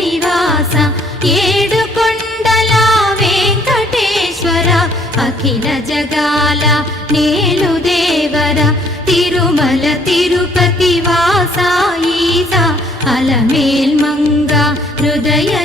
నివాస ఏడుకొండల వెంకటేశ్వర అఖిల జగాల నేలు దేవర తిరుమల తిరుపతి వాస ఈస అలమేల్ మంగ హృదయ